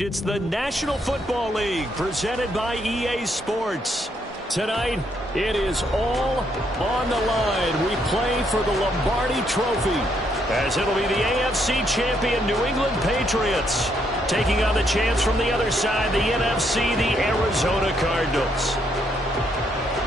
It's the National Football League presented by EA Sports. Tonight, it is all on the line. We play for the Lombardi Trophy, as it'll be the AFC champion New England Patriots taking on the chance from the other side, the NFC, the Arizona Cardinals.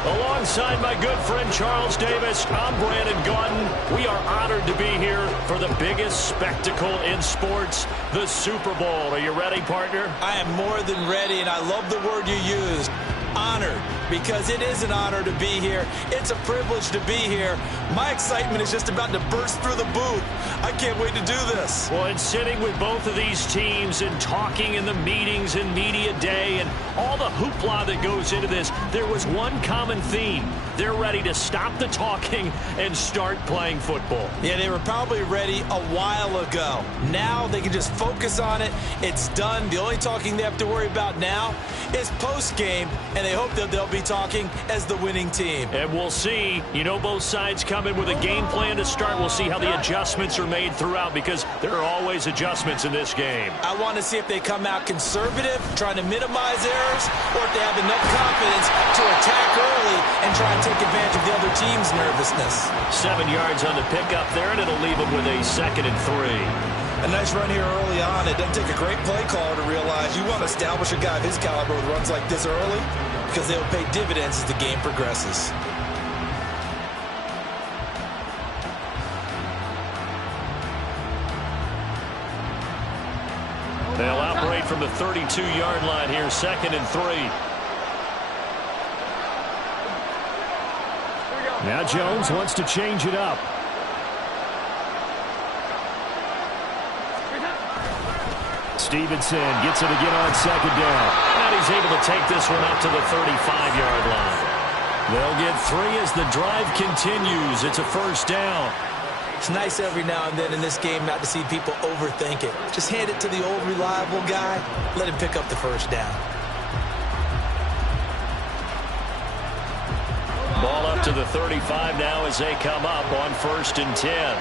Alongside my good friend Charles Davis, I'm Brandon Gaudin. We are honored to be here for the biggest spectacle in sports, the Super Bowl. Are you ready, partner? I am more than ready, and I love the word you used, honored, because it is an honor to be here. It's a privilege to be here. My excitement is just about to burst through the booth. I can't wait to do this. Well, and sitting with both of these teams and talking in the meetings and media day and all the hoopla that goes into this, there was one common theme. They're ready to stop the talking and start playing football. Yeah, they were probably ready a while ago. Now they can just focus on it. It's done. The only talking they have to worry about now is post-game, and they hope that they'll be talking as the winning team. And we'll see. You know, both sides come in with a game plan to start. We'll see how the adjustments are made throughout, because there are always adjustments in this game. I want to see if they come out conservative, trying to minimize errors, or if they have enough confidence to attack early and try and take advantage of the other team's nervousness. 7 yards on the pickup there, and it'll leave them with a 2nd and 3. A nice run here early on. It doesn't take a great play caller to realize you want to establish a guy of his caliber with runs like this early, because they'll pay dividends as the game progresses. They'll operate from the 32-yard line here, 2nd and 3. Now Jones wants to change it up. Stevenson gets it again on 2nd down. And he's able to take this one up to the 35-yard line. They'll get 3 as the drive continues. It's a 1st down. It's nice every now and then in this game not to see people overthink it. Just hand it to the old reliable guy. Let him pick up the 1st down. Ball up to the 35 now as they come up on 1st and 10.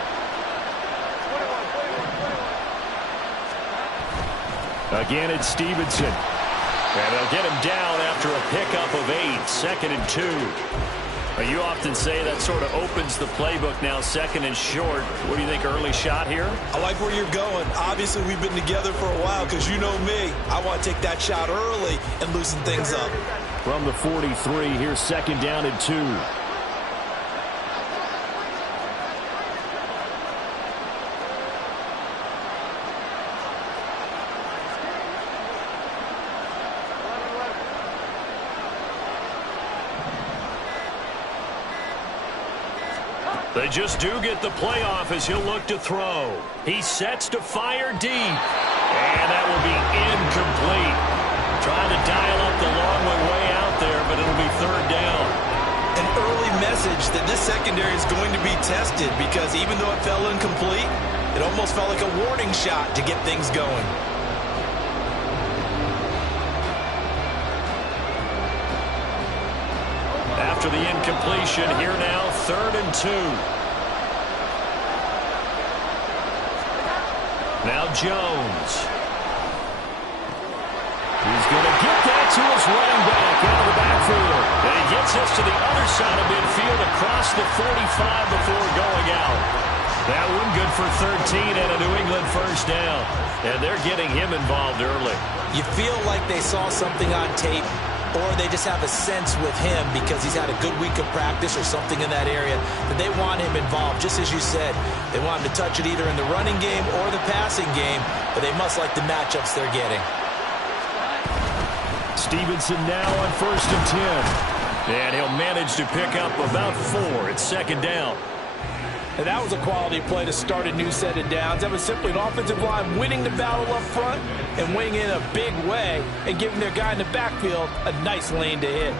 Again, it's Stevenson. And they'll get him down after a pickup of 8, 2nd and 2. You often say that sort of opens the playbook now, 2nd and short. What do you think, early shot here? I like where you're going. Obviously, we've been together for a while, because you know me. I want to take that shot early and loosen things up. From the 43, here's 2nd down and 2. They just do get the playoff as he'll look to throw. He sets to fire deep. And that will be incomplete. Trying to dial up the long way out there, but it'll be 3rd down. An early message that this secondary is going to be tested, because even though it fell incomplete, it almost felt like a warning shot to get things going. After the incompletion, here now, 3rd and 2. Now Jones. He's going to get that to his running back out of the backfield. And he gets this to the other side of midfield across the 45 before going out. That one good for 13 and a New England 1st down. And they're getting him involved early. You feel like they saw something on tape, or they just have a sense with him because he's had a good week of practice or something in that area that they want him involved. Just as you said, they want him to touch it either in the running game or the passing game, but they must like the matchups they're getting. Stevenson now on 1st and 10. And he'll manage to pick up about 4. It's 2nd down. And that was a quality play to start a new set of downs. That was simply an offensive line winning the battle up front and winning in a big way and giving their guy in the backfield a nice lane to hit.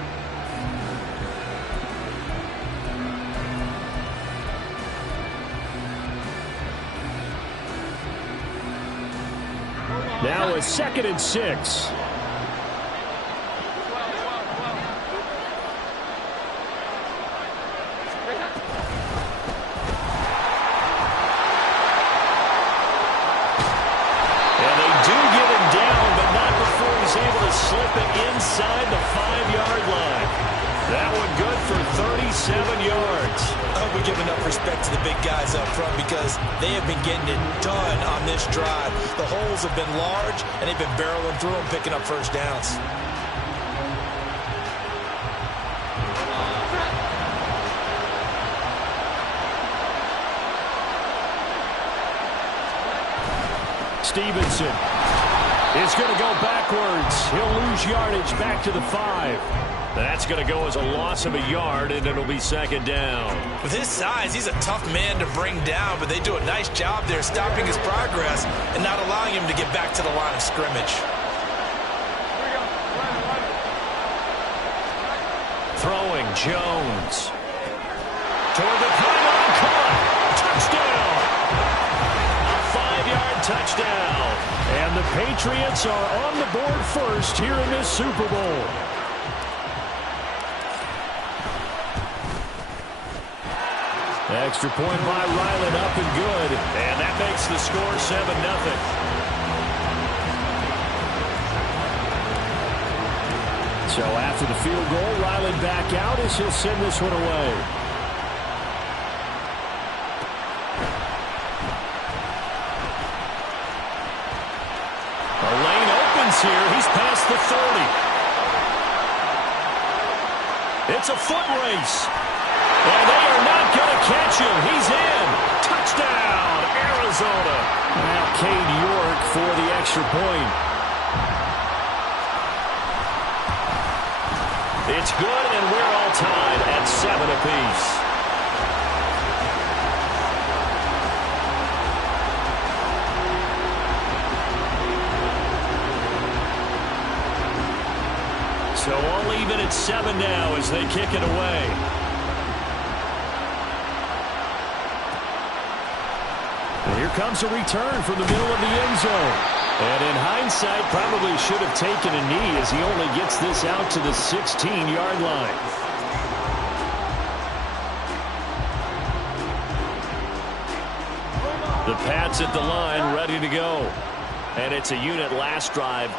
Now a 2nd and 6. inside the 5-yard line. That one good for 37 yards. I hope we give enough respect to the big guys up front because they have been getting it done on this drive. The holes have been large, and they've been barreling through them, picking up first downs. Stevenson is going to go backwards. He'll lose yardage back to the 5. That's going to go as a loss of a yard, and it'll be second down. With his size, he's a tough man to bring down, but they do a nice job there stopping his progress and not allowing him to get back to the line of scrimmage. Throwing Jones. Toward the pylon, caught. Touchdown. A 5-yard touchdown. And the Patriots are on the board first here in this Super Bowl. Extra point by Ryland, up and good. And that makes the score 7-0. So after the field goal, Ryland back out as he'll send this one away. A lane opens here. He's past the 30. It's a foot race. And they are not going to catch him. He's in. Touchdown, Arizona. Now Cade York for the extra point. It's good, and we're all tied at 7 apiece. So all even at 7 now as they kick it away. And here comes a return from the middle of the end zone. And in hindsight, probably should have taken a knee as he only gets this out to the 16-yard line. The Pats at the line, ready to go. And it's a unit last drive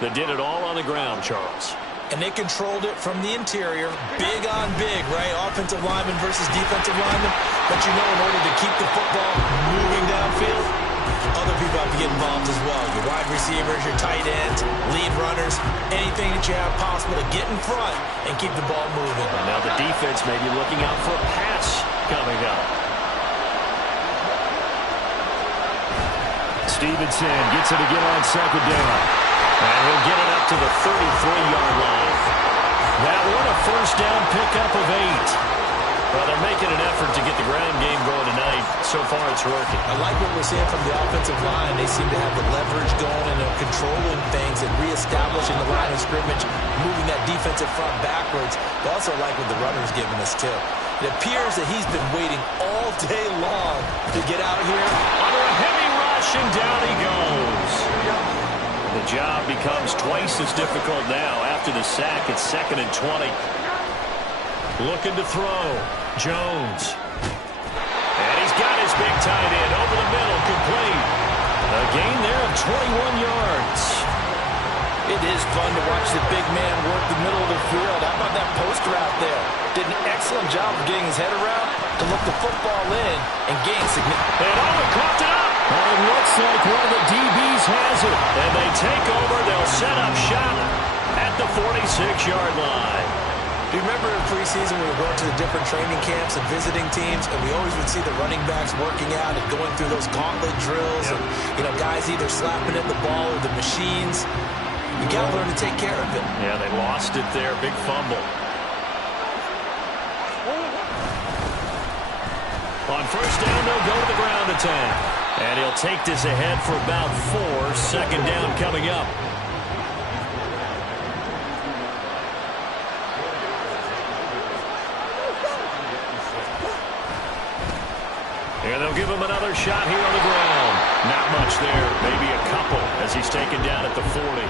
that did it all on the ground, Charles. And they controlled it from the interior, big on big, right? Offensive lineman versus defensive lineman. But you know, in order to keep the football moving downfield, other people have to get involved as well. Your wide receivers, your tight ends, lead runners, anything that you have possible to get in front and keep the ball moving. And now the defense may be looking out for a pass coming up. Stevenson gets it again on second down. And he'll get it up to the 33-yard line. That one a first down pickup of 8. Well, they're making an effort to get the ground game going tonight. So far, it's working. I like what we're seeing from the offensive line. They seem to have the leverage going, and they're controlling things and reestablishing the line of scrimmage, moving that defensive front backwards. But also like what the runner's giving us, too. It appears that he's been waiting all day long to get out here. Under a heavy rush, and down he goes. The job becomes twice as difficult now after the sack. It's 2nd and 20. Looking to throw. Jones. And he's got his big tight end over the middle, complete. A gain there of 21 yards. It is fun to watch the big man work the middle of the field. How about that post route there? Did an excellent job of getting his head around to look the football in and gain significant. And Owen caught it up. And it looks like one of the DBs has it. And they take over. They'll set up shop at the 46-yard line. Do you remember in preseason we were going to the different training camps and visiting teams, and we always would see the running backs working out and going through those gauntlet drills, and guys either slapping at the ball or the machines. You got to learn to take care of it. Yeah, they lost it there. Big fumble. On first down, they'll go to the ground attack. And he'll take this ahead for about 4. Second down coming up. And they'll give him another shot here on the ground. Not much there. Maybe a couple as he's taken down at the 40.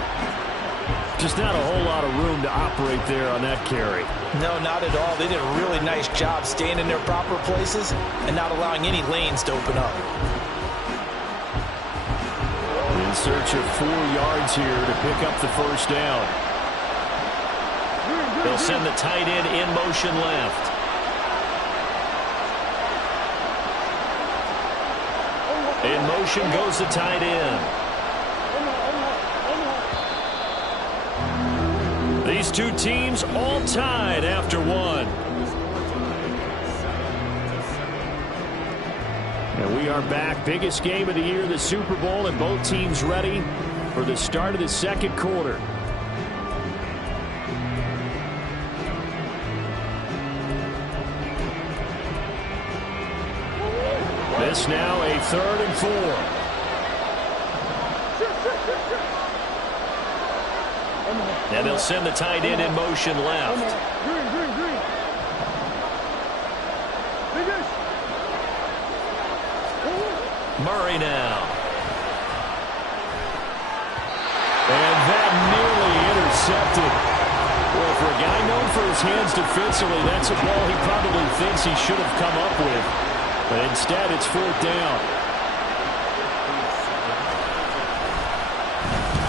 Just not a whole lot of room to operate there on that carry. No, not at all. They did a really nice job staying in their proper places and not allowing any lanes to open up. In search of 4 yards here to pick up the first down. They'll send the tight end in motion left. In motion goes the tight end. These two teams all tied after one. And we are back. Biggest game of the year, the Super Bowl, and both teams ready for the start of the second quarter. This now a 3rd and 4. And they'll send the tight end in motion left. Murray now. And that nearly intercepted. Well, for a guy known for his hands defensively, that's a ball he probably thinks he should have come up with. But instead, it's 4th down.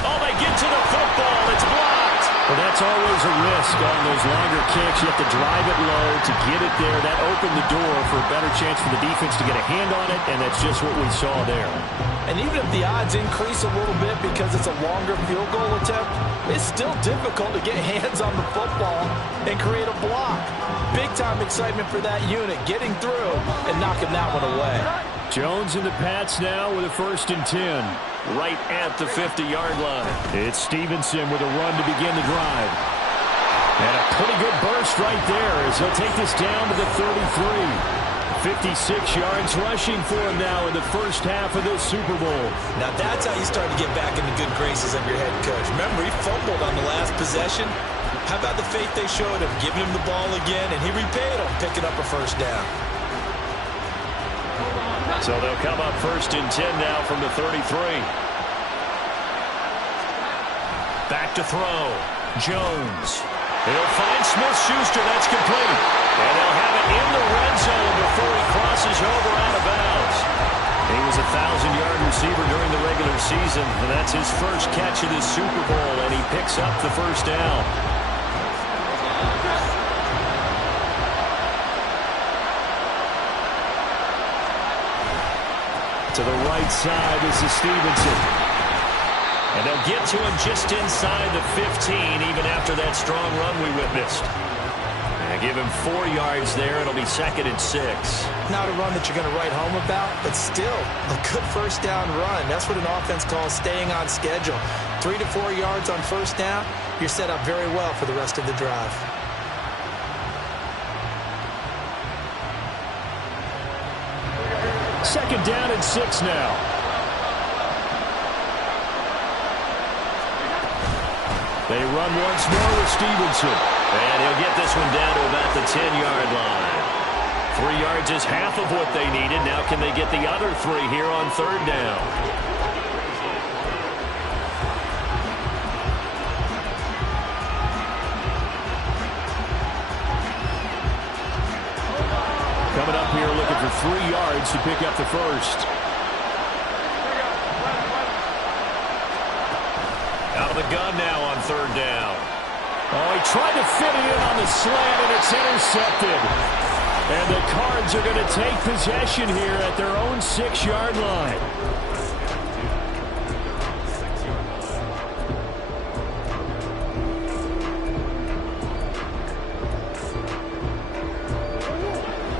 Oh, they get to the football. It's blocked. Well, that's always a risk on those longer kicks. You have to drive it low to get it there. That opened the door for a better chance for the defense to get a hand on it, and that's just what we saw there. And even if the odds increase a little bit because it's a longer field goal attempt, it's still difficult to get hands on the football and create a block. Big-time excitement for that unit, getting through and knocking that one away. Jones and the Pats now with a 1st and 10. Right at the 50-yard line. It's Stevenson with a run to begin the drive. And a pretty good burst right there as he'll take this down to the 33. 56 yards rushing for him now in the first half of this Super Bowl. Now that's how you start to get back in the good graces of your head coach. Remember, he fumbled on the last possession. How about the faith they showed him, giving him the ball again, and he repaid him, picking up a 1st down. So they'll come up 1st and 10 now from the 33. Back to throw. Jones. He'll find Smith-Schuster. That's complete. And they'll have it in the red zone before he crosses over out of bounds. He was a 1,000-yard receiver during the regular season, and that's his first catch of this Super Bowl, and he picks up the 1st down. To the right side, this is Stevenson. And they'll get to him just inside the 15, even after that strong run we witnessed. And give him 4 yards there. It'll be 2nd and 6. Not a run that you're going to write home about, but still a good 1st down run. That's what an offense calls staying on schedule. 3 to 4 yards on 1st down, you're set up very well for the rest of the drive. Second down and 6 now. They run once more with Stevenson. And he'll get this one down to about the 10-yard line. 3 yards is half of what they needed. Now can they get the other 3 here on 3rd down? Coming up here looking for 3 yards to pick up the 1st. Out of the gun now on 3rd down. Oh, he tried to fit it in on the slant, and it's intercepted. And the Cards are going to take possession here at their own 6-yard line.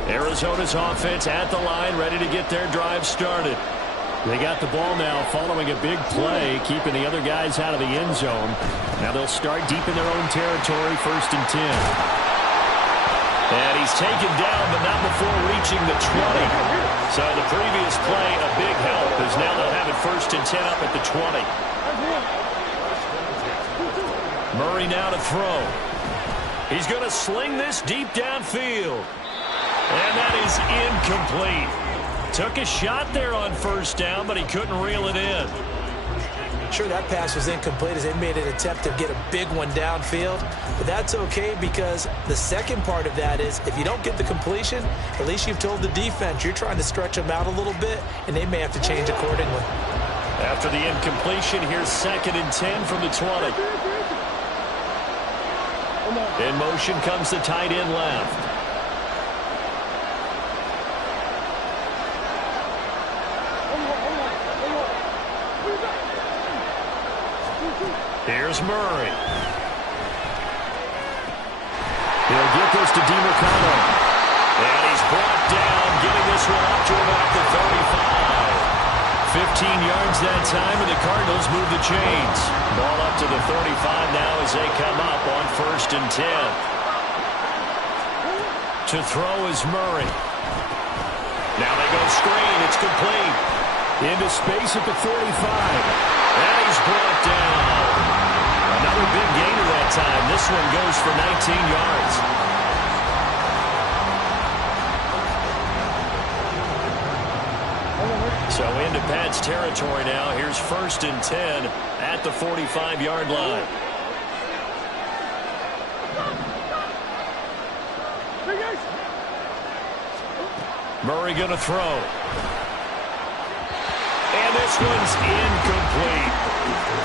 Arizona's offense at the line, ready to get their drive started. They got the ball now following a big play, keeping the other guys out of the end zone. Now they'll start deep in their own territory, 1st and 10. And he's taken down, but not before reaching the 20. So the previous play, a big help, as now they'll have it 1st and 10 up at the 20. Murray now to throw. He's going to sling this deep downfield. And that is incomplete. Took a shot there on 1st down, but he couldn't reel it in. Sure, that pass was incomplete as they made an attempt to get a big one downfield. But that's okay because the second part of that is if you don't get the completion, at least you've told the defense you're trying to stretch them out a little bit, and they may have to change accordingly. After the incompletion, here's 2nd and 10 from the 20. In motion comes the tight end left. Here's Murray. He'll get this to DiMercado. And he's brought down, getting this one up to about the 35. 15 yards that time, and the Cardinals move the chains. Ball up to the 35 now as they come up on 1st and 10. To throw is Murray. Now they go screen. It's complete. Into space at the 45. And he's brought down. Another big gainer that time. This one goes for 19 yards. So into Pat's territory now. Here's 1st and 10 at the 45-yard line. Murray going to throw. And this one's incomplete.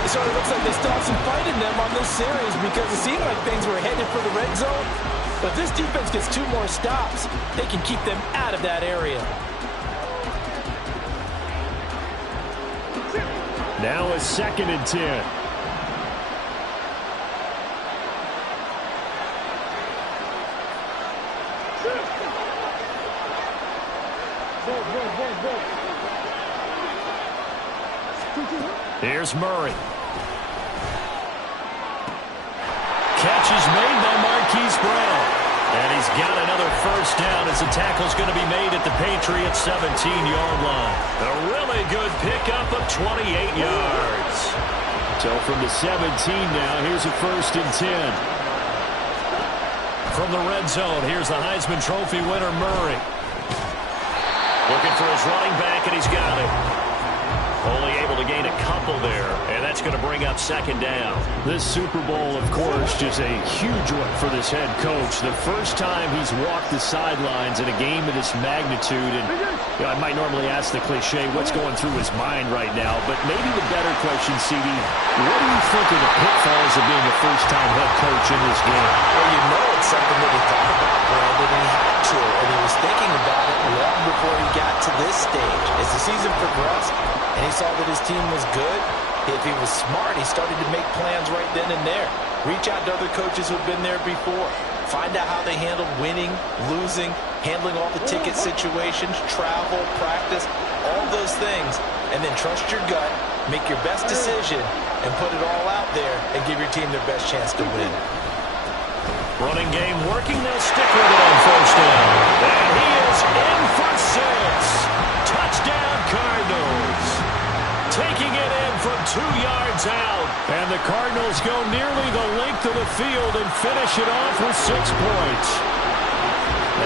It sort of looks like they still have some fight in them on this series because it seemed like things were headed for the red zone. But if this defense gets 2 more stops, they can keep them out of that area. Now a 2nd and 10. Here's Murray. Catch is made by Marquise Brown. And he's got another 1st down as the tackle's going to be made at the Patriots' 17-yard line. A really good pickup of 28 yards. So from the 17 now, here's a 1st and 10. From the red zone, here's the Heisman Trophy winner, Murray. Looking for his running back, and he's got it. Only able to gain a couple there, and that's going to bring up 2nd down. This Super Bowl, of course, just a huge one for this head coach. The first time he's walked the sidelines in a game of this magnitude, and you know, I might normally ask the cliche, what's going through his mind right now, but maybe the better question, CD, what do you think of the pitfalls of being a first-time head coach in this game? Well, you know it's something that he thought about, Brandon, and he had to, and he was thinking about it long before he got to this stage. As the season progressed, and he saw that his team was good, if he was smart, he started to make plans right then and there. Reach out to other coaches who've been there before. Find out how they handled winning, losing, handling all the ticket situations, travel, practice, all those things. And then trust your gut, make your best decision, and put it all out there and give your team their best chance to win. Running game working. They'll stick with it on 1st down. And he is in for 6. Touchdown, Cardinals. Taking it in from 2 yards out. And the Cardinals go nearly the length of the field and finish it off with 6 points.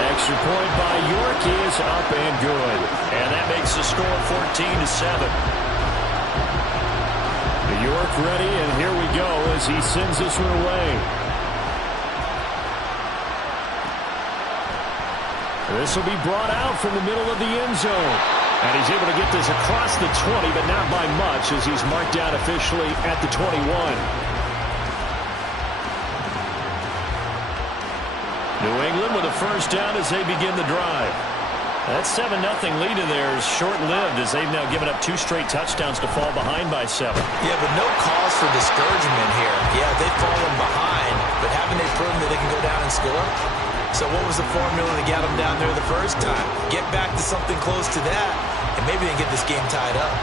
Extra point by York is up and good. And that makes the score 14-7. York ready, and here we go as he sends this one away. This will be brought out from the middle of the end zone. And he's able to get this across the 20, but not by much as he's marked down officially at the 21. New England with a 1st down as they begin the drive. That 7-0 lead in there is short-lived as they've now given up 2 straight touchdowns to fall behind by 7. Yeah, but no cause for discouragement here. Yeah, they've fallen behind, but haven't they proven that they can go down and score? So what was the formula to get them down there the first time? Get back to something close to that, and maybe they can get this game tied up.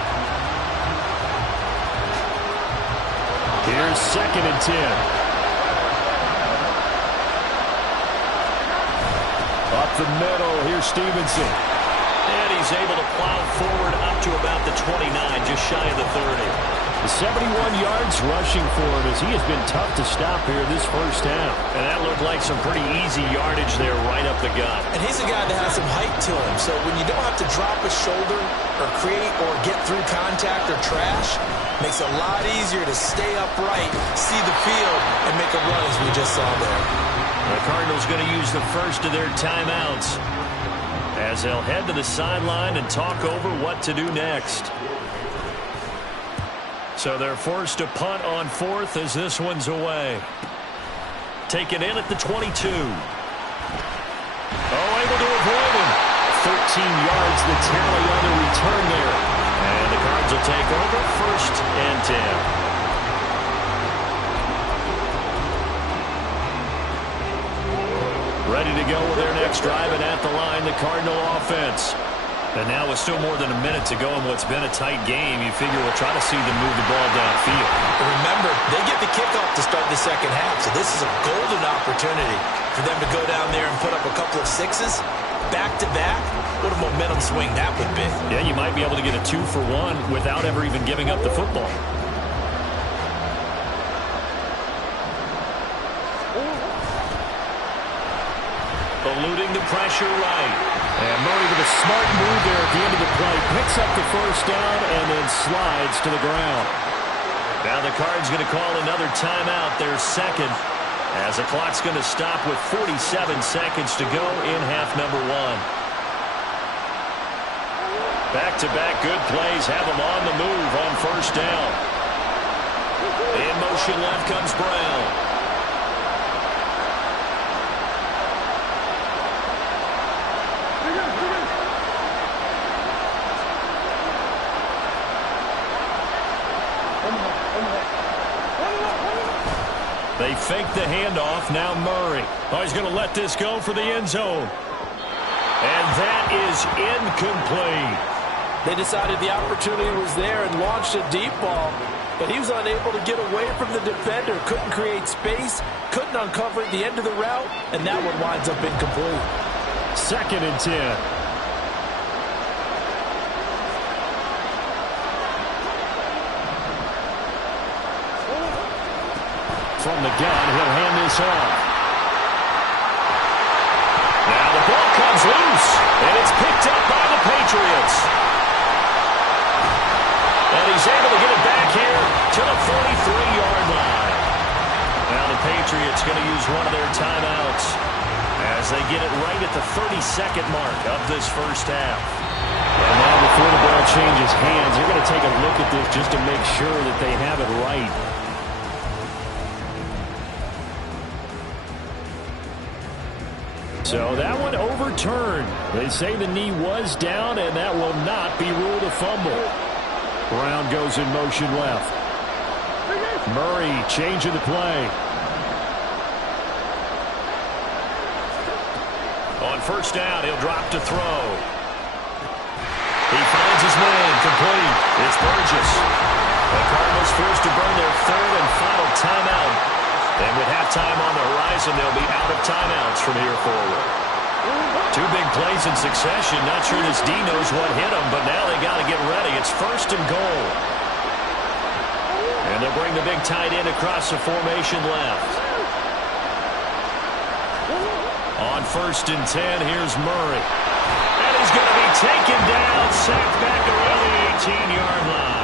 Here's 2nd and 10. Up the middle, here's Stevenson. And he's able to plow forward up to about the 29, just shy of the 30. 71 yards rushing for him as he has been tough to stop here this 1st down. And that looked like some pretty easy yardage there right up the gut. And he's a guy that has some height to him. So when you don't have to drop a shoulder or create or get through contact or trash, makes it a lot easier to stay upright, see the field, and make a run as we just saw there. The Cardinals going to use the first of their timeouts as they'll head to the sideline and talk over what to do next. So they're forced to punt on 4th as this one's away. taken in at the 22. Oh, able to avoid him. 13 yards the tally on the return there. And the Cards will take over 1st and 10. Ready to go with their next drive, and at the line, the Cardinal offense. And now with still more than a minute to go in what's been a tight game, you figure we'll try to see them move the ball downfield. And remember, they get the kickoff to start the second half, so this is a golden opportunity for them to go down there and put up a couple of sixes back-to-back. What a momentum swing that would be. Yeah, you might be able to get a 2-for-1 without ever even giving up the football. Eluding the pressure right. And Murray with a smart move there at the end of the play. Picks up the first down and then slides to the ground. Now the Cards going to call another timeout, their second, as the clock's going to stop with 47 seconds to go in half number 1. Back-to-back good plays have them on the move on first down. In motion left comes Brown. They fake the handoff. Now Murray. Oh, he's going to let this go for the end zone. And that is incomplete. They decided the opportunity was there and launched a deep ball, but he was unable to get away from the defender. Couldn't create space, couldn't uncover at the end of the route, and that one winds up incomplete. 2nd and 10. From the gun, he'll hand this off. Now the ball comes loose, and it's picked up by the Patriots. And he's able to get it back here to the 43-yard line. Now the Patriots going to use one of their timeouts as they get it right at the 32nd mark of this first half. And now before the ball changes hands, they're going to take a look at this just to make sure that they have it right. So that one overturned. They say the knee was down, and that will not be ruled a fumble. Brown goes in motion left. Murray changing the play. On first down, he'll drop to throw. He finds his man, complete. It's Burgess. The Cardinals forced to burn their 3rd and final timeout. And with halftime on the horizon, they'll be out of timeouts from here forward. 2 big plays in succession. Not sure this D knows what hit them, but now they got to get ready. It's 1st and goal. And they'll bring the big tight end across the formation left. On 1st and 10, here's Murray. And he's going to be taken down, sacked back around the 18-yard line.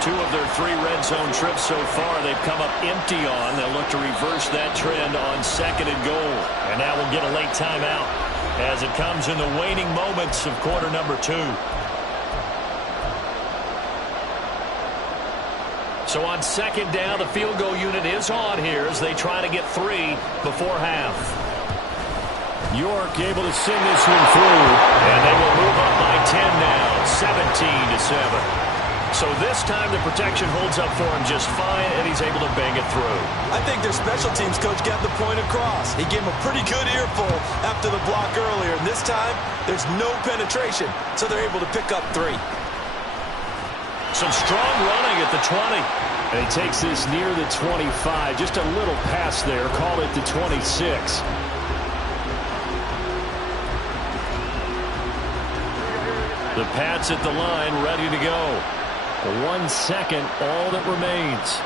2 of their 3 red zone trips so far they've come up empty on. They'll look to reverse that trend on 2nd and goal. And now we'll get a late timeout as it comes in the waning moments of quarter number 2. So on 2nd down, the field goal unit is on here as they try to get 3 before half. York able to send this one through. And they will move up by 10 now, 17-7. So this time the protection holds up for him just fine, and he's able to bang it through. I think their special teams coach got the point across. He gave him a pretty good earful after the block earlier, and this time there's no penetration, so they're able to pick up 3. Some strong running at the 20. And he takes this near the 25. Just a little pass there. Call it the 26. The Pats at the line, ready to go. 1 second, all that remains.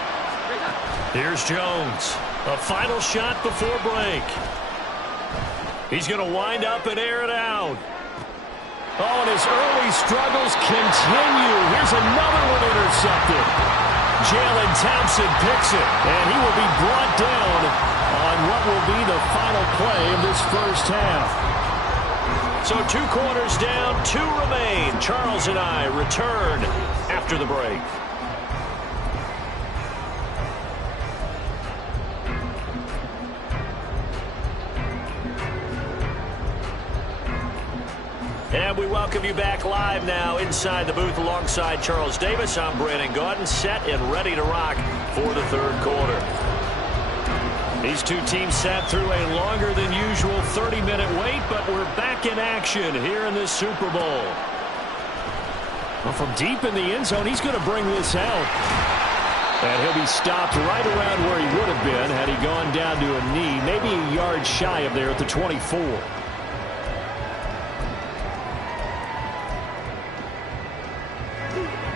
Here's Jones. A final shot before break. He's going to wind up and air it out. Oh, and his early struggles continue. Here's another one intercepted. Jalen Thompson picks it, and he will be brought down on what will be the final play of this first half. So 2 quarters down, 2 remain. Charles and I return after the break. We welcome you back live now inside the booth alongside Charles Davis. I'm Brandon Gaudin, set and ready to rock for the third quarter. These two teams sat through a longer than usual 30-minute wait, but we're back in action here in this Super Bowl. Well, from deep in the end zone, he's going to bring this out. And he'll be stopped right around where he would have been had he gone down to a knee, maybe a yard shy of there at the 24.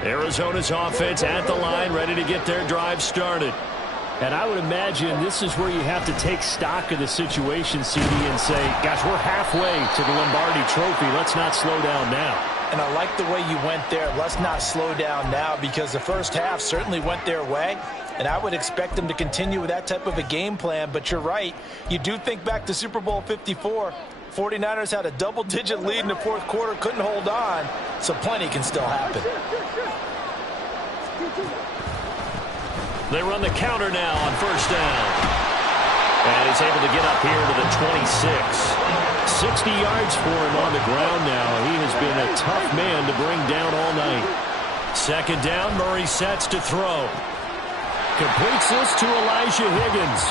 Arizona's offense at the line, ready to get their drive started. And I would imagine this is where you have to take stock of the situation, CD, and say, gosh, we're halfway to the Lombardi Trophy. Let's not slow down now. And I like the way you went there. Let's not slow down now, because the first half certainly went their way. And I would expect them to continue with that type of a game plan. But you're right. You do think back to Super Bowl 54. 49ers had a double-digit lead in the fourth quarter, couldn't hold on. So plenty can still happen. They run the counter now on first down. And he's able to get up here to the 26. 60 yards for him on the ground now. He has been a tough man to bring down all night. Second down, Murray sets to throw. Completes this to Elijah Higgins.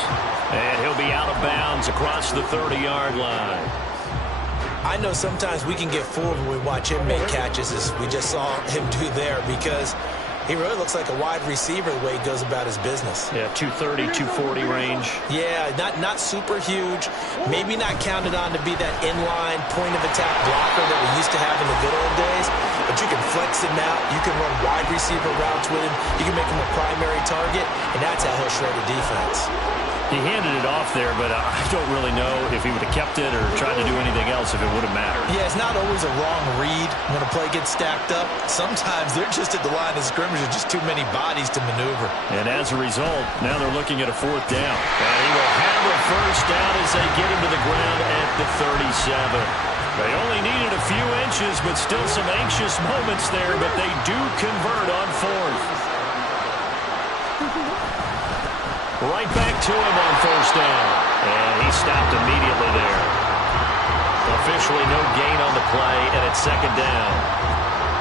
And he'll be out of bounds across the 30-yard line. I know sometimes we can get fooled when we watch him make catches, as we just saw him do there, because he really looks like a wide receiver the way he goes about his business. Yeah, 230, 240 range. Yeah, not super huge. Maybe not counted on to be that inline point-of-attack blocker that we used to have in the good old days. But you can flex him out. You can run wide receiver routes with him. You can make him a primary target, and that's how he'll shred a defense. He handed it off there, but I don't really know if he would have kept it or tried to do anything else if it would have mattered. Yeah, it's not always a wrong read when a play gets stacked up. Sometimes they're just at the line of scrimmage with just too many bodies to maneuver. And as a result, now they're looking at a fourth down. And he will have a first down as they get him to the ground at the 37. They only needed a few inches, but still some anxious moments there, but they do convert on fourth. Right back to him on first down. And he stopped immediately there. Officially no gain on the play, and it's second down.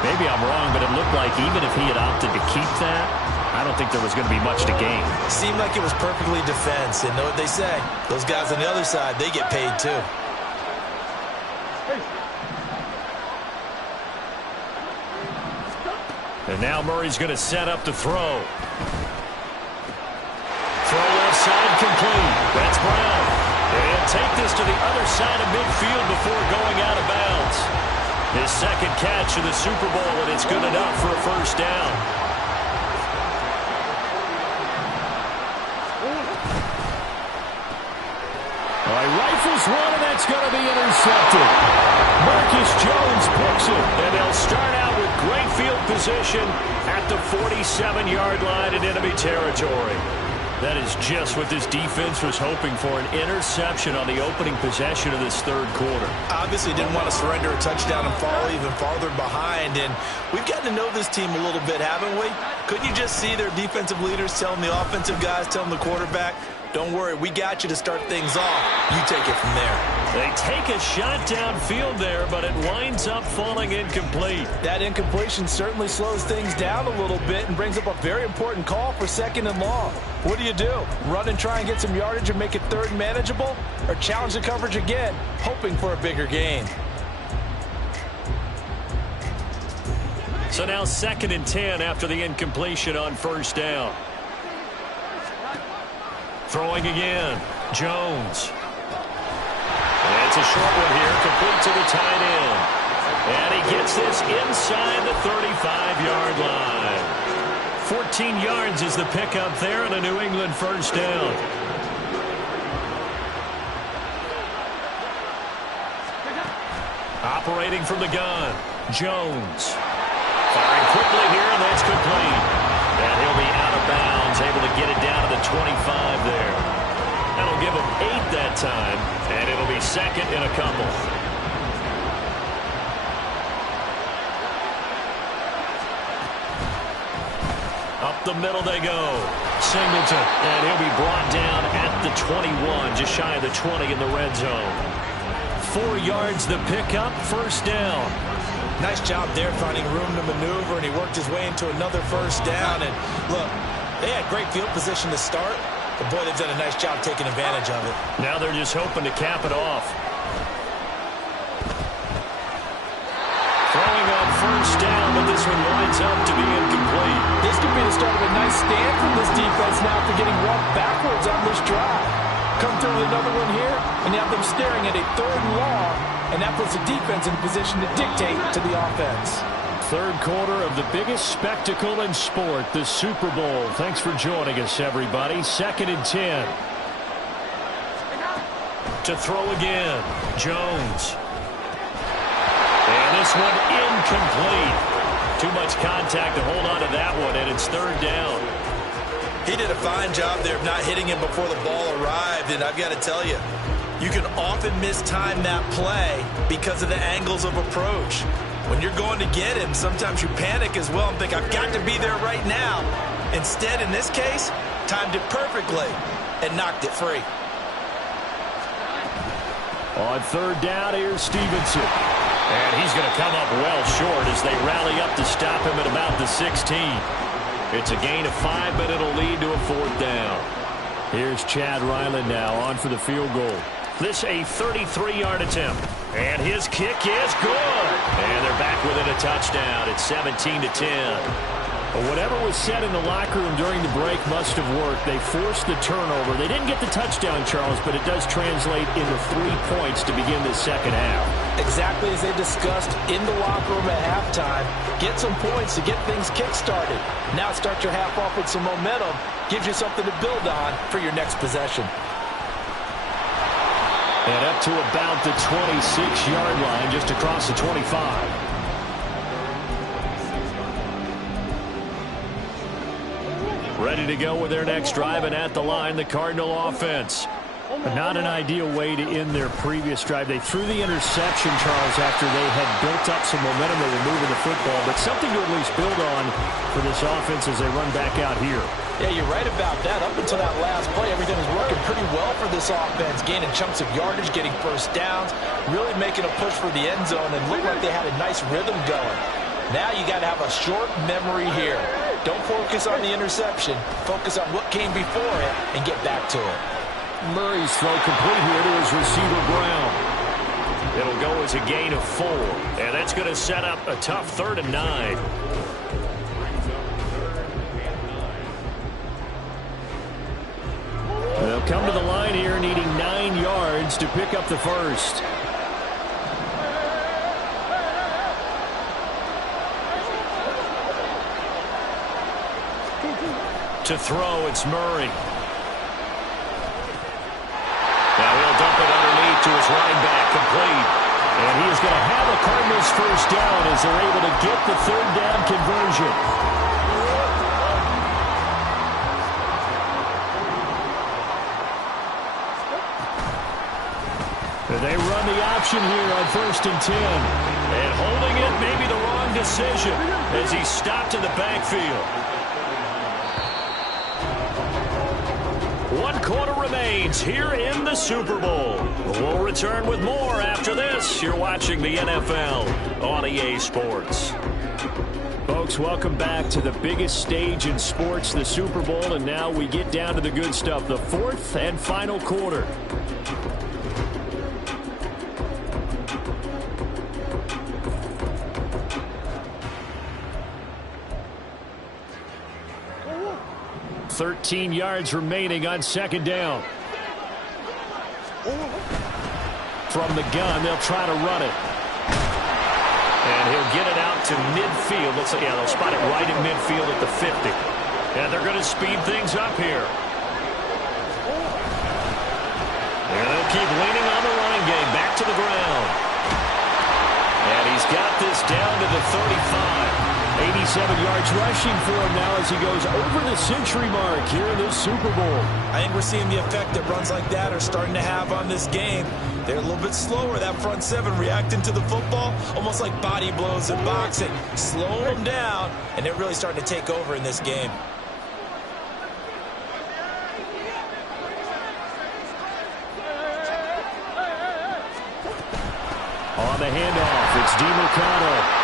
Maybe I'm wrong, but it looked like even if he had opted to keep that, I don't think there was going to be much to gain. Seemed like it was perfectly defense, and know what they say. Those guys on the other side, they get paid too. And now Murray's going to set up to throw. Throw left side complete. That's Brown. And take this to the other side of midfield before going out of bounds. His second catch of the Super Bowl, and it's good enough for a first down. All right, rifles one, and that's going to be intercepted. Marcus Jones picks it, and they'll start out with great field position at the 47-yard line in enemy territory. That is just what this defense was hoping for, an interception on the opening possession of this third quarter. Obviously didn't want to surrender a touchdown and fall even farther behind, and we've gotten to know this team a little bit, haven't we? Couldn't you just see their defensive leaders telling the offensive guys, telling the quarterback, don't worry, we got you to start things off. You take it from there. They take a shot downfield there, but it winds up falling incomplete. That incompletion certainly slows things down a little bit and brings up a very important call for second and long. What do? Run and try and get some yardage and make it third and manageable? Or challenge the coverage again, hoping for a bigger gain? So now second and 10 after the incompletion on first down. Throwing again, Jones. And it's a short one here, complete to the tight end. And he gets this inside the 35-yard line. 14 yards is the pickup there and a New England first down. Operating from the gun, Jones. Firing quickly here, and that's complete. And he'll be out of bounds, able to get it down to the 25 there. That'll give him 8 that time, and it'll be second in a couple. Up the middle they go. Singleton, and he'll be brought down at the 21, just shy of the 20 in the red zone. 4 yards the pickup, first down. Nice job there finding room to maneuver, and he worked his way into another first down. And look, they had great field position to start, but boy, they've done a nice job taking advantage of it. Now they're just hoping to cap it off. Throwing on first down, but this one winds up to be incomplete. This could be the start of a nice stand from this defense now after getting walked backwards on this drive. Come through with another one here, and you have them staring at a 3rd and long, and that puts the defense in position to dictate to the offense. Third quarter of the biggest spectacle in sport, the Super Bowl. Thanks for joining us, everybody. 2nd and 10. To throw again, Jones. And this one incomplete. Too much contact to hold on to that one, and it's 3rd down. He did a fine job there of not hitting him before the ball arrived, and I've got to tell you, you can often mistime that play because of the angles of approach. When you're going to get him, sometimes you panic as well and think, I've got to be there right now. Instead, in this case, timed it perfectly and knocked it free. On 3rd down, here's Stevenson. And he's going to come up well short as they rally up to stop him at about the 16. It's a gain of 5, but it'll lead to a 4th down. Here's Chad Ryland now on for the field goal. This a 33-yard attempt. And his kick is good. And they're back within a touchdown. It's 17-10. But whatever was said in the locker room during the break must have worked. They forced the turnover. They didn't get the touchdown, Charles, but it does translate into 3 points to begin this second half. Exactly as they discussed in the locker room at halftime. Get some points to get things kick-started. Now start your half off with some momentum. Gives you something to build on for your next possession. And up to about the 26-yard line, just across the 25. Ready to go with their next drive, and at the line, the Cardinal offense. But not an ideal way to end their previous drive. They threw the interception, Charles, after they had built up some momentum. They were moving the football, but something to at least build on for this offense as they run back out here. Yeah, you're right about that. Up until that last play, everything was working pretty well for this offense, gaining chunks of yardage, getting first downs, really making a push for the end zone, and looked like they had a nice rhythm going. Now you got to have a short memory here. Don't focus on the interception. Focus on what came before it and get back to it. Murray's throw complete here to his receiver, Brown. It'll go as a gain of 4. And that's going to set up a tough 3rd and 9. They'll come to the line here needing 9 yards to pick up the first. To throw, it's Murray. Now he'll dump it underneath to his running back, complete. And he is going to have a Cardinals first down as they're able to get the 3rd down conversion. And they run the option here on 1st and 10. And holding it may be the wrong decision as he's stopped in the backfield. 1 quarter remains here in the Super Bowl. We'll return with more after this. You're watching the NFL on EA Sports. Folks, welcome back to the biggest stage in sports, the Super Bowl, and now we get down to the good stuff, the 4th and final quarter. $13 yards remaining on 2nd down. From the gun, they'll try to run it. And he'll get it out to midfield. Looks like, yeah, they'll spot it right in midfield at the 50. And they're going to speed things up here. And they'll keep leaning on the running game. Back to the ground. And he's got this down to the 35. 87 yards rushing for him now as he goes over the century mark here in this Super Bowl. I think we're seeing the effect that runs like that are starting to have on this game. They're a little bit slower, that front 7 reacting to the football, almost like body blows in boxing, slowing them down, and they're really starting to take over in this game. On the handoff, it's DeMarcano.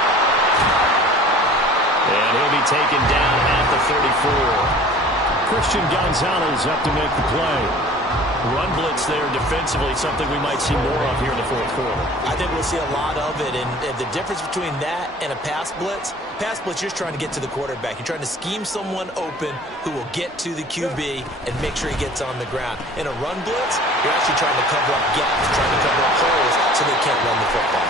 taken down at the 34. Christian Gonzalez up to make the play. Run blitz there defensively, something we might see more of here in the fourth quarter. I think we'll see a lot of it, and the difference between that and a pass blitz, you're just trying to get to the quarterback. You're trying to scheme someone open who will get to the QB and make sure he gets on the ground. In a run blitz, you're actually trying to cover up gaps, trying to cover up holes so they can't run the football.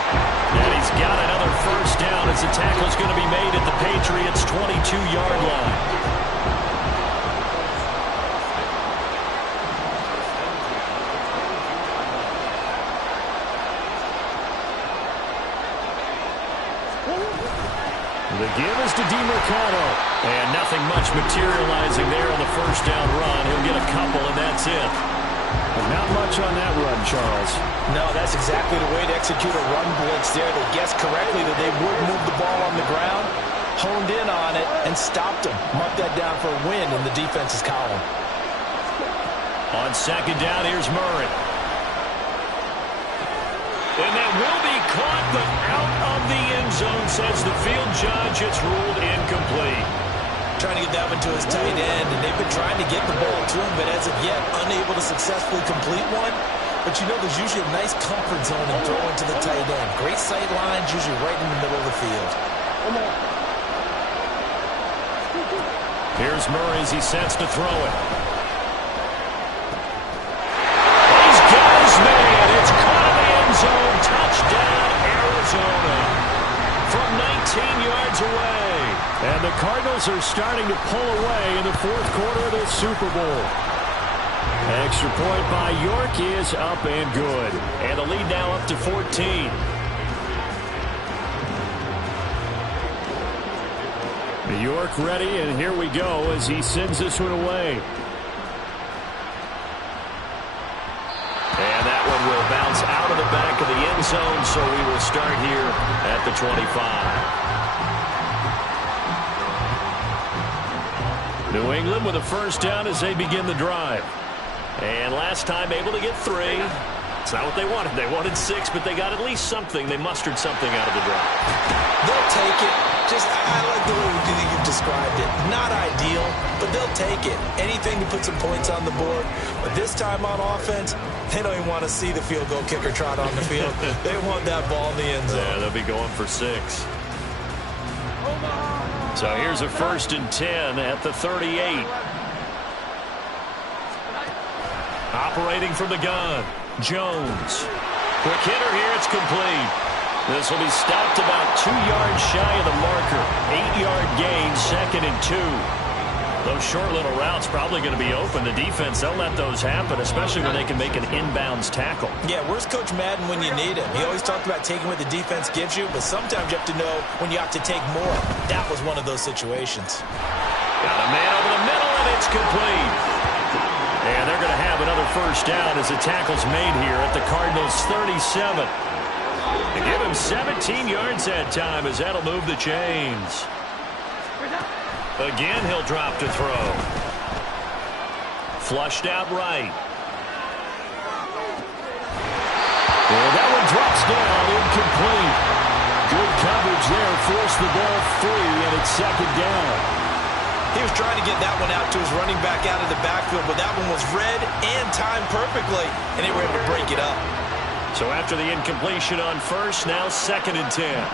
And he's got another first down as the tackle's going to be made at the Patriots' 22-yard line. The give is to DiMercado. And nothing much materializing there on the first down run. He'll get a couple, and that's it. But not much on that run, Charles. No, that's exactly the way to execute a run blitz there. They guessed correctly that they would move the ball on the ground, honed in on it, and stopped him. Marked that down for a win in the defense's column. On second down, here's Murray. And that will be caught, but out of the end zone, says the field judge. It's ruled incomplete. Trying to get that one to his tight end, and they've been trying to get the ball to him, but as of yet, unable to successfully complete one. But you know, there's usually a nice comfort zone in throwing to the tight end. Great sight lines, usually right in the middle of the field. Here's Murray as he sets to throw it. It's caught in the end zone. Touchdown, Arizona. From 19 yards away. And the Cardinals are starting to pull away in the fourth quarter of the Super Bowl. Extra point by York is up and good. And the lead now up to 14. York ready, and here we go as he sends this one away. And that one will bounce out of the back of the end zone, so we will start here at the 25. New England with a first down as they begin the drive. And last time able to get 3. It's not what they wanted. They wanted 6, but they got at least something. They mustered something out of the drive. They'll take it. I like the way you've described it. Not ideal, but they'll take it. Anything to put some points on the board. But this time on offense, they don't even want to see the field goal kicker trot on the field. They want that ball in the end zone. Yeah, they'll be going for 6. So here's a 1st and 10 at the 38. Operating from the gun, Jones. Quick hitter here, it's complete. This will be stopped about 2 yards shy of the marker. 8-yard gain, 2nd and 2. Those short little routes probably going to be open. The defense, they'll let those happen, especially when they can make an inbounds tackle. Yeah, where's Coach Madden when you need him? He always talked about taking what the defense gives you, but sometimes you have to know when you have to take more. That was one of those situations. Got a man over the middle, and it's complete. And they're going to have another first down as the tackle's made here at the Cardinals' 37. They give him 17 yards that time as that'll move the chains. Again, he'll drop to throw. Flushed out right. And that one drops down, incomplete. Good coverage there, forced the ball free, and it's 2nd down. He was trying to get that one out to his running back out of the backfield, but that one was read and timed perfectly, and they were able to break it up. So after the incompletion on first, now 2nd and 10.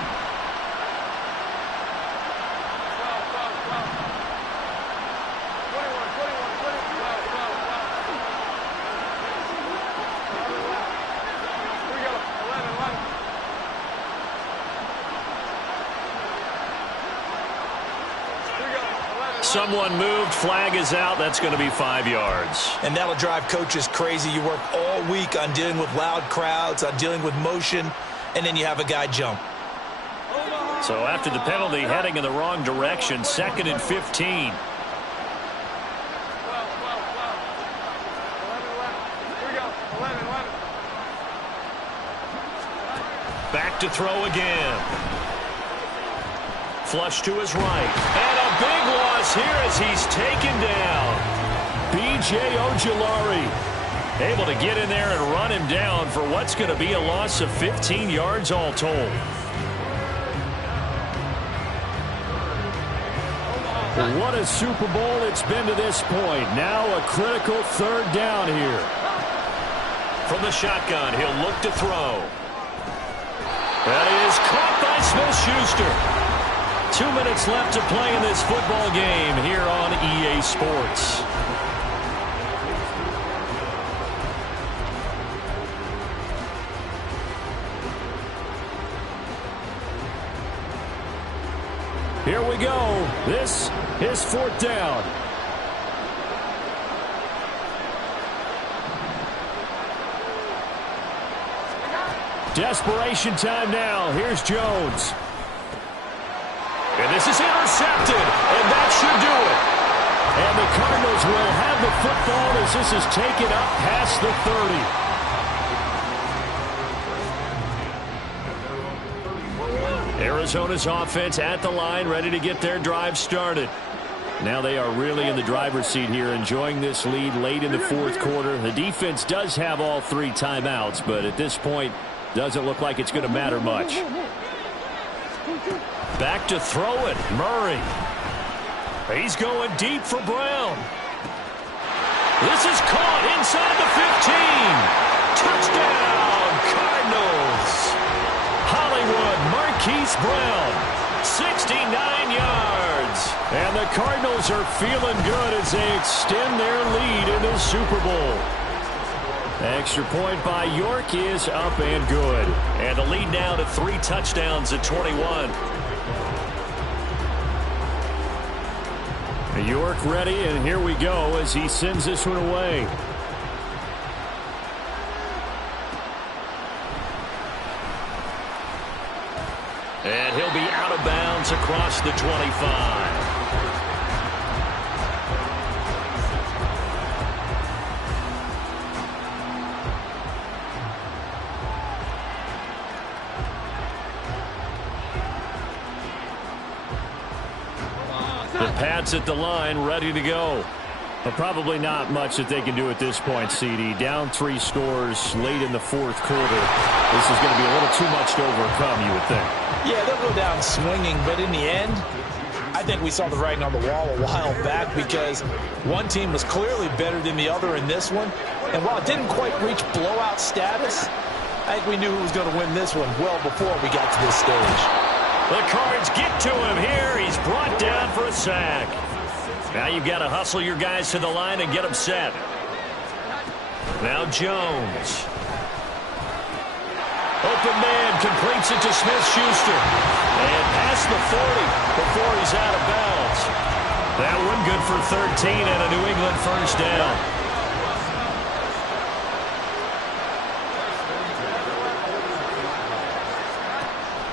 Someone moved, flag is out. That's going to be 5 yards. And that'll drive coaches crazy. You work all week on dealing with loud crowds, on dealing with motion, and then you have a guy jump. So after the penalty, heading in the wrong direction, 2nd and 15. Back to throw again. Flush to his right. And a big loss here as he's taken down. B.J. Ojulari able to get in there and run him down for what's going to be a loss of 15 yards all told. What a Super Bowl it's been to this point. Now a critical third down here. From the shotgun, he'll look to throw. That is caught by Smith-Schuster. 2 minutes left to play in this football game here on EA Sports. Here we go. This is fourth down. Desperation time now. Here's Jones. And this is intercepted, and that should do it. And the Cardinals will have the football as this is taken up past the 30. Arizona's offense at the line, ready to get their drive started. Now they are really in the driver's seat here, enjoying this lead late in the fourth quarter. The defense does have all 3 timeouts, but at this point, doesn't look like it's going to matter much. Back to throw it, Murray. He's going deep for Brown. This is caught inside the 15. Touchdown, Cardinals. Hollywood Marquise Brown, 69 yards. And the Cardinals are feeling good as they extend their lead in the Super Bowl. Extra point by York is up and good. And the lead now to 3 touchdowns at 21. York ready, and here we go as he sends this one away. And he'll be out of bounds across the 25. The Pats at the line, ready to go. But probably not much that they can do at this point, CD. Down 3 scores late in the fourth quarter. This is going to be a little too much to overcome, you would think. Yeah, they'll go down swinging, but in the end, I think we saw the writing on the wall a while back because one team was clearly better than the other in this one. And while it didn't quite reach blowout status, I think we knew who was going to win this one well before we got to this stage. The Cards get to him here. He's brought down for a sack. Now you've got to hustle your guys to the line and get them set. Now Jones. Open man completes it to Smith-Schuster. And past the 40 before he's out of bounds. That one good for 13 and a New England first down.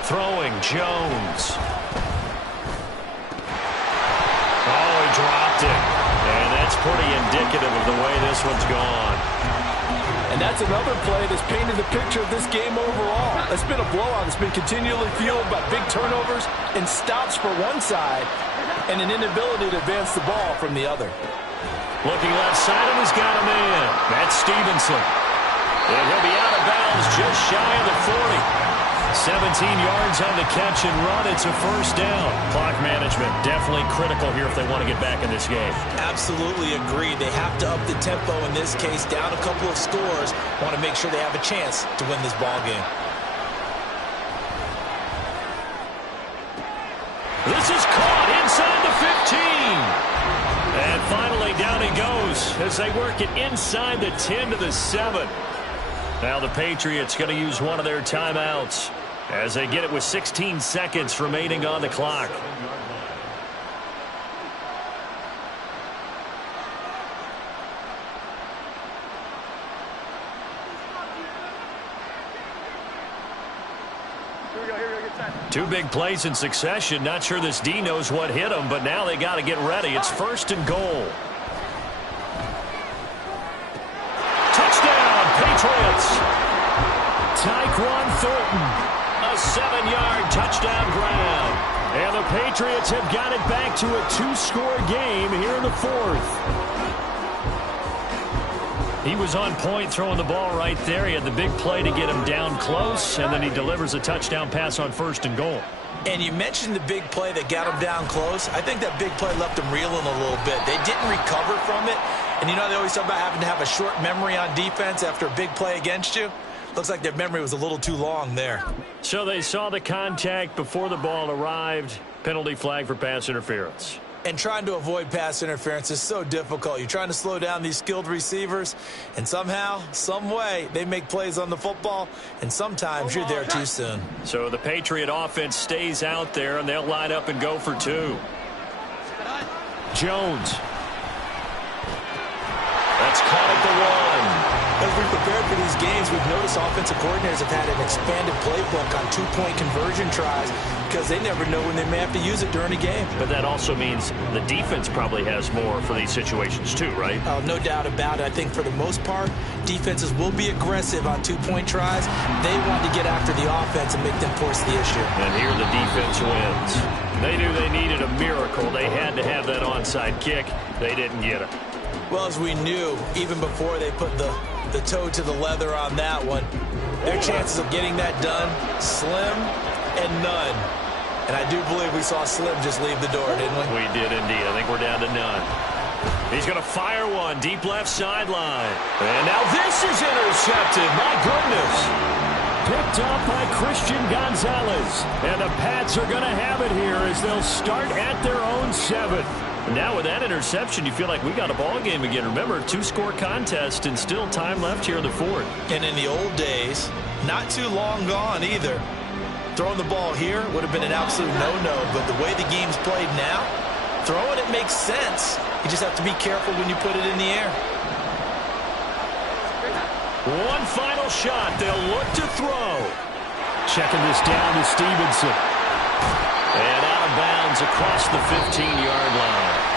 Throwing Jones. Oh, he dropped it. And that's pretty indicative of the way this one's gone. And that's another play that's painted the picture of this game overall. It's been a blowout. It's been continually fueled by big turnovers and stops for one side and an inability to advance the ball from the other. Looking left side, and he's got a man. That's Stevenson. And he'll be out of bounds just shy of the 40. 17 yards on the catch and run. It's a first down. Clock management definitely critical here if they want to get back in this game. Absolutely agree. They have to up the tempo in this case. Down a couple of scores. Want to make sure they have a chance to win this ball game. This is caught inside the 15. And finally down he goes as they work it inside the 10 to the 7. Now the Patriots going to use one of their timeouts as they get it with 16 seconds remaining on the clock. Two big plays in succession. Not sure this D knows what hit him, but now they got to get ready. It's first and goal. Touchdown, Patriots. Tyquan Thornton. A 7-yard touchdown grab. And the Patriots have got it back to a 2-score game here in the fourth. He was on point throwing the ball right there. He had the big play to get him down close, and then he delivers a touchdown pass on first and goal. And you mentioned the big play that got them down close. I think that big play left them reeling a little bit. They didn't recover from it. And you know they always talk about having to have a short memory on defense after a big play against you. Looks like their memory was a little too long there. So they saw the contact before the ball arrived. Penalty flag for pass interference. And trying to avoid pass interference is so difficult. You're trying to slow down these skilled receivers, and somehow, some way, they make plays on the football, and sometimes you're there too soon. So the Patriot offense stays out there, and they'll line up and go for two. Jones. That's caught at the one. As we prepared for these games, we've noticed offensive coordinators have had an expanded playbook on two-point conversion tries because they never know when they may have to use it during a game. But that also means the defense probably has more for these situations too, right? No doubt about it. I think for the most part, defenses will be aggressive on two-point tries. They want to get after the offense and make them force the issue. And here the defense wins. They knew they needed a miracle. They had to have that onside kick. They didn't get it. Well, as we knew, even before they put the toe to the leather on that one, their chances of getting that done, slim and none. And I do believe we saw Slim just leave the door, didn't we? We did indeed. I think we're down to none. He's going to fire one, deep left sideline. And now this is intercepted. My goodness. Picked up by Christian Gonzalez. And the Pats are going to have it here as they'll start at their own 7. Now with that interception, you feel like we got a ball game again. Remember, 2-score contest and still time left here in the fourth. And in the old days, not too long gone either. Throwing the ball here would have been an absolute no-no, but the way the game's played now, throwing it makes sense. You just have to be careful when you put it in the air. One final shot. They'll look to throw. Checking this down to Stevenson. And out of bounds across the 15-yard line.